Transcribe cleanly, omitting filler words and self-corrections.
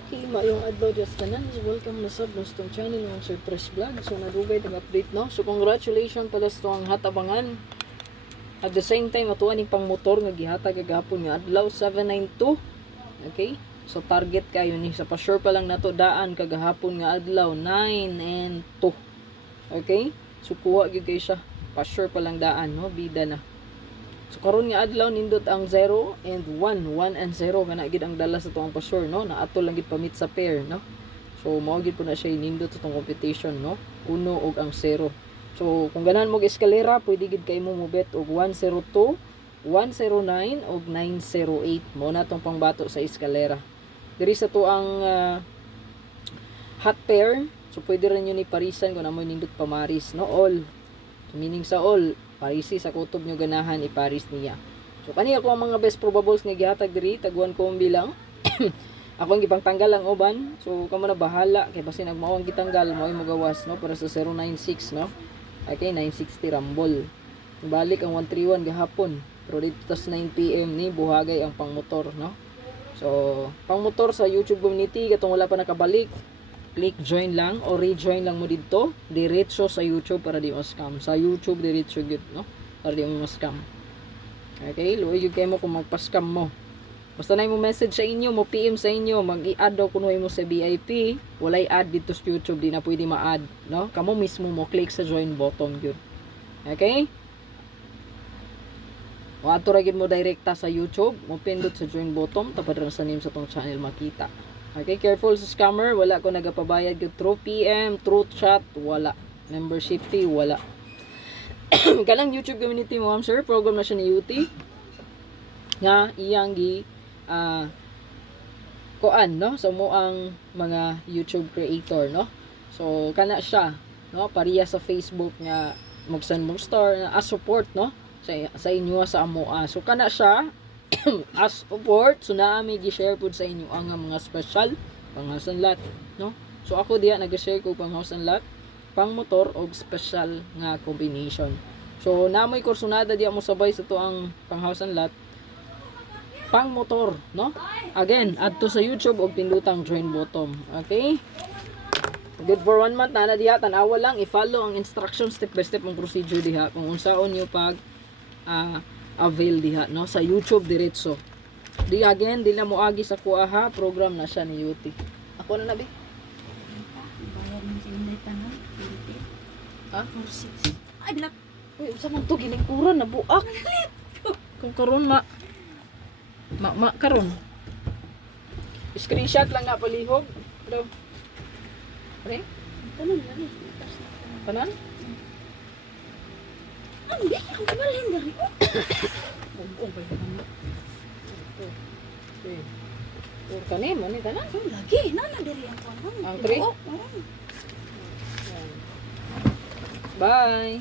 Okay, maayong adlaw just tanan. Welcome na sa Blastong channel ng Sir Fresh Vlog. So nadugay tag update no. So congratulations pala sa ang hatabangan. At the same time atuan ning pang motor nga gihatag kagahapon nga adlaw 792. Okay? So target kayo ni sa pa-sure pa lang nato daan kagahapon nga adlaw 9 and 2. Okay? So kuha gyud kay siya. Pa-sure pa lang daan no, bida na. So karon nga adlaw nindot ang 0 and 1 and 0 kana gid ang dala sa tuang pa-sure no, na ato lang gid pamit sa pair no. So mao gid po na siya nindot sa tuong competition no, 1 ug ang 0. So kung ganahan mo eskalera pwede gid kay mo mobet og 102, 109 ug 908 mo na tong pangbato sa eskalera. Diri sa tuang hot pair, so pwede rin yun iparisan kung amoy nindot pamaris no, all. So, meaning sa all parisi sa kutob nyo ganahan iparis niya. So kani ako ang mga best probables nga gihatag diri tagwan ko bilang. Ako ang gipang tanggal ang uban. So kamo na bahala kay basi nagmao ang gitanggal mo ay magawas no para sa 096 no. Okay, 960 Rumble. Balik ang 131 gahapon. Pero dito tas 9 PM ni buhagay ang pangmotor no. So pangmotor sa YouTube community katong wala pa nakabalik, click join lang o rejoin lang mo dito diretso sa YouTube para di mo scam. Sa YouTube diretso gyud no para di mo scam. Okay, luoy gyud kay mo kung magpa-scam mo. Basta na mo message sa inyo, mo PM sa inyo, mag-i-add daw kuno mo sa VIP, walay add dito sa YouTube, di na pwede ma-add no. Kamo mismo mo click sa join button gyud. Okay? O ato ra gyud mo direkta sa YouTube, mo pindot sa join button tapad ra sa name sa tong channel makita. Okay, careful sa scammer. Wala ko nagapabayad yung through PM, through chat, wala. Membership fee, wala. Kanang YouTube community mo, sir, program na siya ni UT. Nga, iyang kuan, no? So, mo ang mga YouTube creator, no? So, kana siya, no? Pariya sa Facebook nga mag-send mo star na support, no? Sa inyo, sa amoa. So, kana siya, as support, so naami gi-share pud sa inyo ang mga special panghouse lot no. So ako diha nag-share ko panghouse lot, pang motor og special nga combination. So namoy kursunada diha mo sabay sa tuang panghouse lot, pang motor no. Again, add to sa YouTube og pindutang join button. Okay? Good for 1 month na diha, tan-awa lang i-follow ang instructions step by step ang procedure diha kung unsaon niyo pag avail diha no sa YouTube diretso. Di again di na mo agi sa kuha ha, program na siya ni UT. Ako na nabi. Bayad man sa inday tanan. Ha? 46. Ay bilak. Uy, unsa man to gilingkuran na buak. Kung karon karon. Screenshot lang nga palihog. Daw. Pre? Tanan lagi. Tanan? Hindi ang kabalhin dari. Oh, ba yan? Okay. Or kanin mo ni tanan? Lagi nana dari ang kanon. Ang tre? Bye.